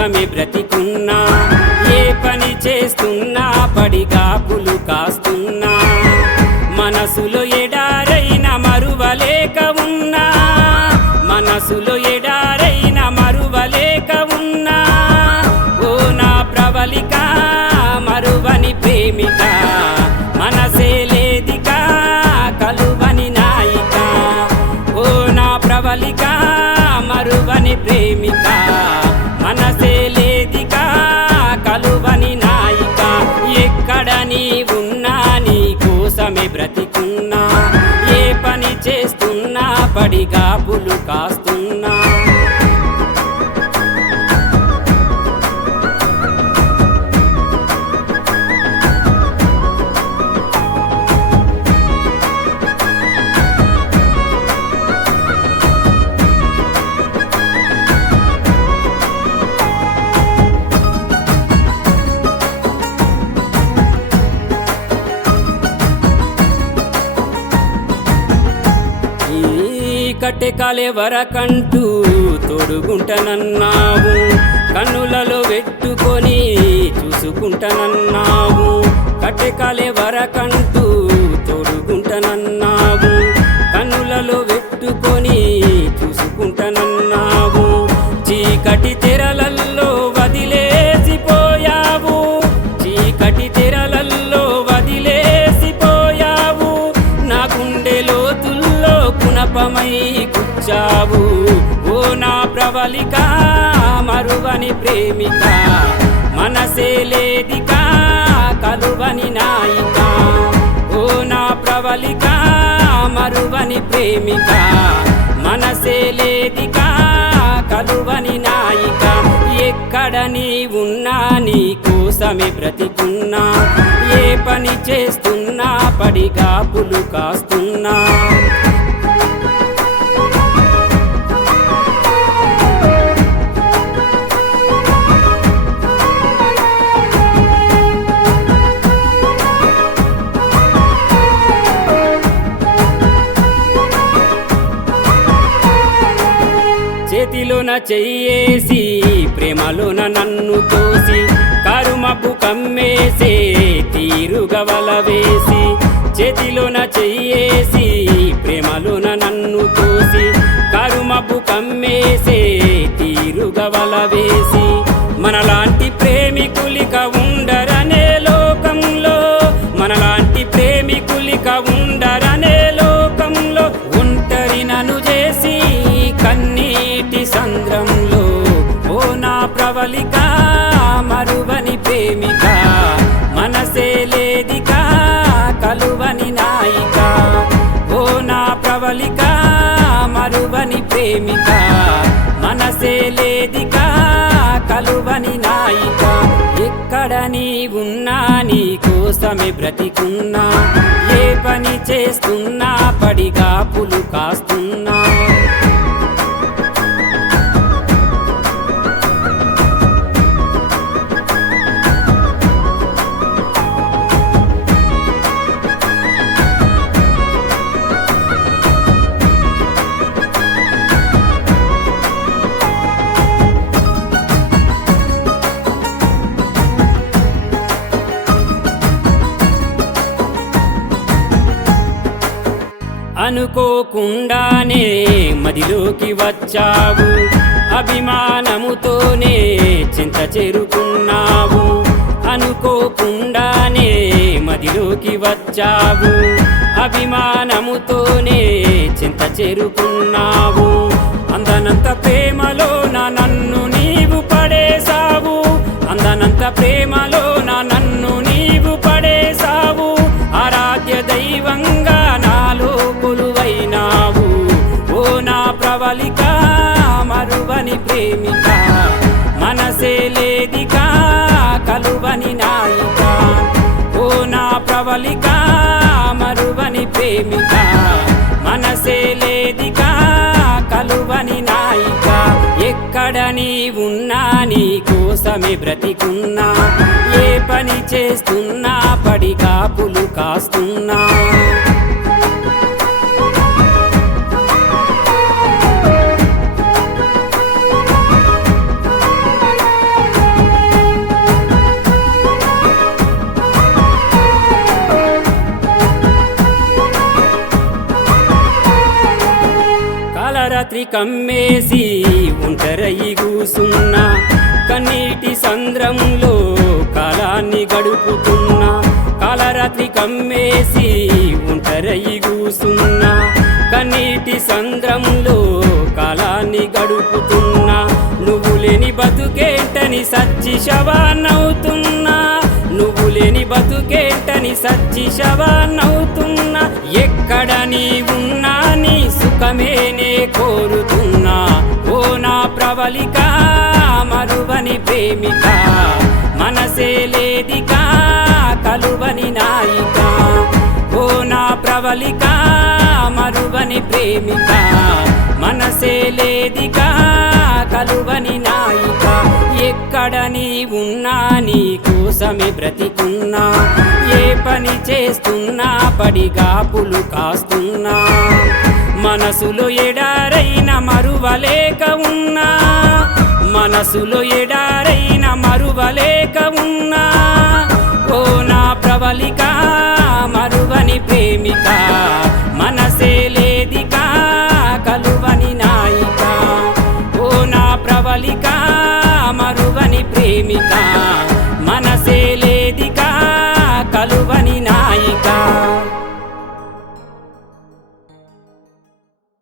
కోసమే బ్రతికున్నా, ఏ పని చేస్తున్నా పడిగాపులు కాస్తున్నా, మనసులో ఎడారైన మరువలేక ఉన్నా, మనసులో ఎడారైన మరువలేక ఉన్నా, ఓ నా ప్రవళిక మరువని ప్రేమిక, మనసే లేదిక కలువని నాయిక, ఓ నా ప్రవళిక మరువని ప్రేమిక, మనసే లేదిక కలువని నాయిక. ఎక్కడ నీ ఉన్నా నీ కోసమే బ్రతికున్నా, ఏ పని చేస్తున్నా పడిగాపులు కాస్తున్నా. కట్టెకాలే వరకంటూ తోడుగుంటనన్నావు, కన్నులలో పెట్టుకొని చూసుకుంటనన్నావు, కట్టెకాలే వరకంటూ తోడుగుంటనన్నావు, కన్నులలో పెట్టుకొని చూసుకుంటనన్నావు, చీకటి తెరలల్లో వదిలేసిపోయావు, చీకటి తెరలల్లో వదిలేసిపోయావు, నా గుండె లోతుల్లో పునపమై కూర్చావు, ఓ నా ప్రవళిక మరువని ప్రేమిక, మనసే లేదిక కలువని నాయిక, ఓ నా ప్రవళిక మరువని ప్రేమిక, మనసే లేదిక కలువని నాయిక. ఎక్కడ నీ ఉన్నా నీ కోసమే బ్రతికున్నా, ఏ పని చేస్తున్నా పడిగాపులు కాస్తున్నా. చేతిలోన చెయ్యేసి ప్రేమలోన నన్ను తోసి, కరుమపు కమ్మేసే తీరుగా వల వేసి, చేతిలోన చెయ్యేసి ప్రేమలోన నన్ను తోసి, కరుమపు కమ్మేసే తీరుగా వల వేసి, మనలాంటి ప్రేమికులిక ఉండరనే లోకంలో, మనలాంటి ప్రేమికులిక ఉండరనే లోకంలో, ఒంటరి నన్ను చేసి కన్నీటి సంద్రంలో, ఓ నా ప్రవళిక మరువని ప్రేమిక, మనసే లేదిక కలువని నాయిక, ఓ నా ప్రవళిక మరువని ప్రేమిక, మనసే లేదిక కలువని నాయిక. ఎక్కడ నీ ఉన్నా నీ కోసమే బ్రతికున్నా, ఏ పని చేస్తున్నా పడిగాపులు కాస్తున్నా. అనుకోకుండానే మదిలోకి వచ్చావు, అభిమానముతోనే చింత చేరుకున్నావు, అనుకోకుండానే మదిలోకి వచ్చావు, అభిమానముతోనే చింత చేరుకున్నావు, అందనంత ప్రేమలో నన్ను నీవు పడేశావు, అందనంత ప్రేమలో నన్ను నీవు పడేశావు, ఆరాధ్య దైవంగా నాలో కొలువైనావు, ఓ నా ప్రవళిక మరువని ప్రేమిక, మనసే లేదిక కలువని నాయిక, ఓ నా ప్రవళిక మరువని ప్రేమిక, మనసే లేదిక కలువని నాయిక. ఎక్కడ నీ ఉన్నా నీ కోసమే బ్రతికున్నా, ఏ పని చేస్తున్నా పడిగాపులు కాస్తున్నా. కమ్మేసి ఒంటరయి కూసున్నా కన్నీటి సంద్రంలో కాలాన్ని గడుపుతున్నా కాలరాత్రి కమ్మేసి ఒంటరయి కూసున్నా కన్నీటి సంద్రంలో కాలాన్ని గడుపుతున్నా నువ్వు లేని బతుకేంటని సచ్చి శవాన్నవుతున్నా నువ్వు లేని బతుకేంటని సచ్చి శవాన్నవుతున్నా ఎక్కడ నీ ఉన్నా నీ సుఖమేనే కోరుతున్నా ఓ నా ప్రవళిక మరువని ప్రేమిక మనసే లేదికా కలువని నాయిక ఓ నా ప్రవళిక మరువని ప్రేమిక మనసే లేదికా కలువని నాయిక ఎక్కడ నీ ఉన్నా నీ కోసమే బ్రతికున్నా ఏ పని చేస్తున్నా పడిగాపులు కాస్తున్నా మనసులో ఎడారైన మరువలేక ఉన్నా మనసులో ఎడారైన మరువలేక ఉన్నా ఓ నా ప్రవళిక మరువని ప్రేమిక మనసే లేదికా కలువని నాయిక ఓ నా ప్రవళిక మరువని ప్రేమిక